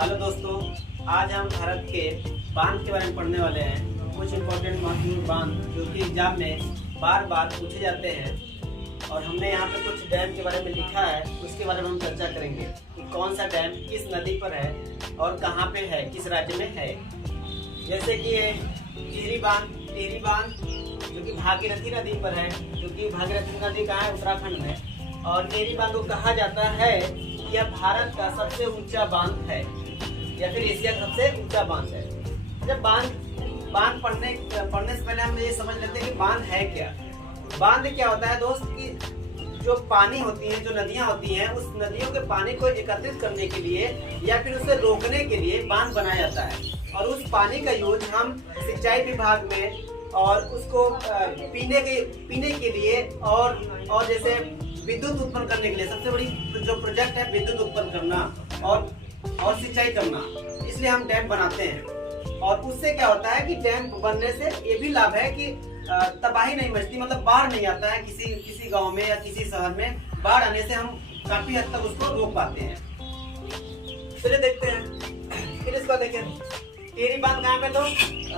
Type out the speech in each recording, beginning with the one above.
Hello दोस्तों, आज हम भारत के बांध के बारे में पढ़ने वाले हैं। कुछ इम्पोर्टेंट महत्वपूर्ण बांध जो कि एग्जाम में बार बार पूछे जाते हैं और हमने यहाँ पे कुछ डैम के बारे में लिखा है, उसके बारे में हम चर्चा करेंगे कि कौन सा डैम किस नदी पर है और कहाँ पे है, किस राज्य में है। जैसे कि टिहरी बांध जो कि भागीरथी नदी पर है, जो कि भागीरथी नदी कहाँ है, उत्तराखंड में। और टिहरी बांध को कहा जाता है कि यह भारत का सबसे ऊंचा बांध है या फिर एशिया का सबसे ऊंचा बांध है। जब बांध पढ़ने से पहले हम ये समझ लेते हैं कि बांध है क्या। बांध क्या होता है दोस्त, कि जो पानी होती है, जो नदियां होती हैं, उस नदियों के पानी को एकत्रित करने के लिए या फिर उसे रोकने के लिए बांध बनाया जाता है। और उस पानी का यूज हम सिंचाई विभाग में और उसको पीने के लिए और जैसे विद्युत उत्पन्न करने के लिए, सबसे बड़ी जो प्रोजेक्ट है विद्युत उत्पन्न करना और सिंचाई करना, इसलिए हम डैम बनाते हैं। और उससे क्या होता है कि डैम बनने से ये भी लाभ है कि तबाही नहीं मचती, मतलब बाढ़ नहीं आता है किसी गांव में या किसी शहर में। बाढ़ आने से हम काफी हद तक उसको रोक पाते हैं। चलिए देखते हैं। फिर इसको देखिए, टिहरी बांध कहाँ पे, तो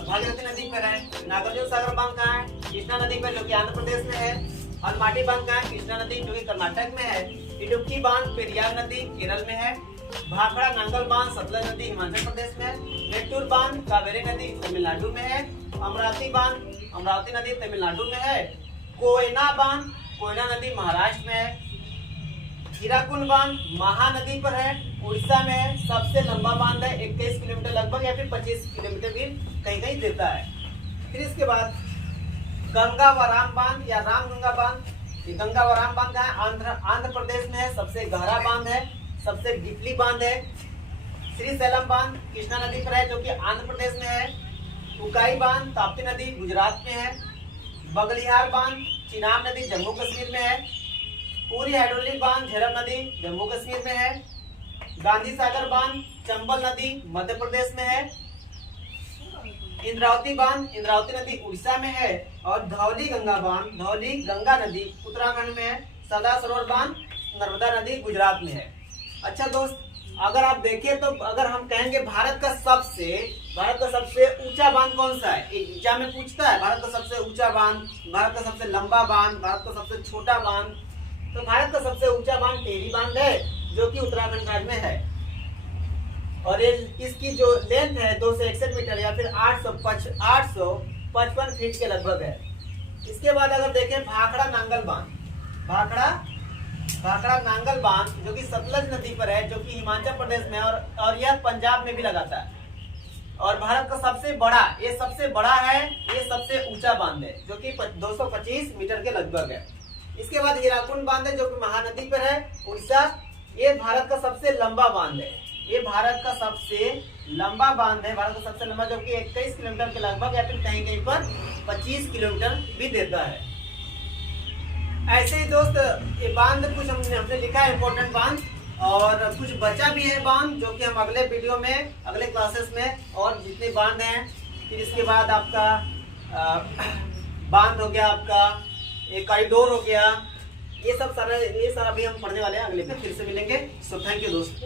भागीरथी नदी पर है। नागार्जुन सागर बांध कहाँ है, कृष्णा नदी पर, जो कि आंध्र प्रदेश में है। और माटी बांध कहाँ है, कृष्णा नदी, जो कि कर्नाटक में है। इडुक्की बांध पेरियार नदी केरल में है। भाखड़ा नांगल बांध सतलज नदी हिमाचल प्रदेश में है। मेट्टूर बांध कावेरी नदी तमिलनाडु में है। अमरावती बांध अमरावती नदी तमिलनाडु में है। कोयना बांध कोयना नदी महाराष्ट्र में है। हीराकुंड बांध महानदी पर है, उड़ीसा में है। सबसे लंबा बांध है, 21 किलोमीटर लगभग या फिर 25 किलोमीटर भी कहीं कहीं देता है। फिर इसके बाद गंगावराम बांध या रामगंगा बांध। ये गंगावराम बांध का है, आंध्र प्रदेश में है। सबसे गहरा बांध है, सबसे डीपली बांध है। श्रीशैलम बांध कृष्णा नदी पर है, जो कि आंध्र प्रदेश में है। उकाई बांध ताप्ती नदी गुजरात में है। बगलिहार बांध चिनाब नदी जम्मू कश्मीर में है। पूरी हाइड्रोलिक बांध झेलम नदी जम्मू कश्मीर में है। गांधी सागर बांध चंबल नदी मध्य प्रदेश में है। इंद्रावती बांध इंद्रावती नदी उड़ीसा में है। और धौली गंगा नदी उत्तराखंड में है। सरदार सरोवर बांध नर्मदा नदी गुजरात में है। अच्छा दोस्त, अगर आप देखें तो अगर हम कहेंगे भारत का सबसे ऊंचा बांध कौन सा है, एग्जाम में पूछता है भारत का सबसे ऊंचा बांध, भारत का सबसे लंबा बांध, भारत का सबसे छोटा बांध, तो भारत का सबसे ऊंचा बांध टिहरी बांध है, जो कि उत्तराखंड राज्य में है। और ये इसकी जो लेंथ है 261 मीटर या फिर 855 फीट के लगभग है। इसके बाद अगर देखें भाखड़ा नांगल बांध, जो कि सतलज नदी पर है, जो कि हिमाचल प्रदेश में और यह पंजाब में भी लगाता है। और भारत का सबसे बड़ा है, ये सबसे ऊंचा बांध है, जो कि 225 मीटर के लगभग है। इसके बाद हीराकुंड बांध है, जो कि महानदी पर है, उड़ीसा। ये भारत का सबसे लंबा बांध है, भारत का सबसे लंबा, जो कि 21 किलोमीटर के लगभग या फिर कहीं कहीं पर 25 किलोमीटर भी देता है। ऐसे ही दोस्त, ये बांध कुछ हमने लिखा है इम्पोर्टेंट बांध, और कुछ बचा भी है बांध, जो कि हम अगले वीडियो में, अगले क्लासेस में, और जितने बांध हैं। फिर इसके बाद आपका बांध हो गया, आपका एक कॉरिडोर हो गया, ये सारा भी हम पढ़ने वाले हैं अगले पे। फिर से मिलेंगे। सो थैंक यू दोस्त।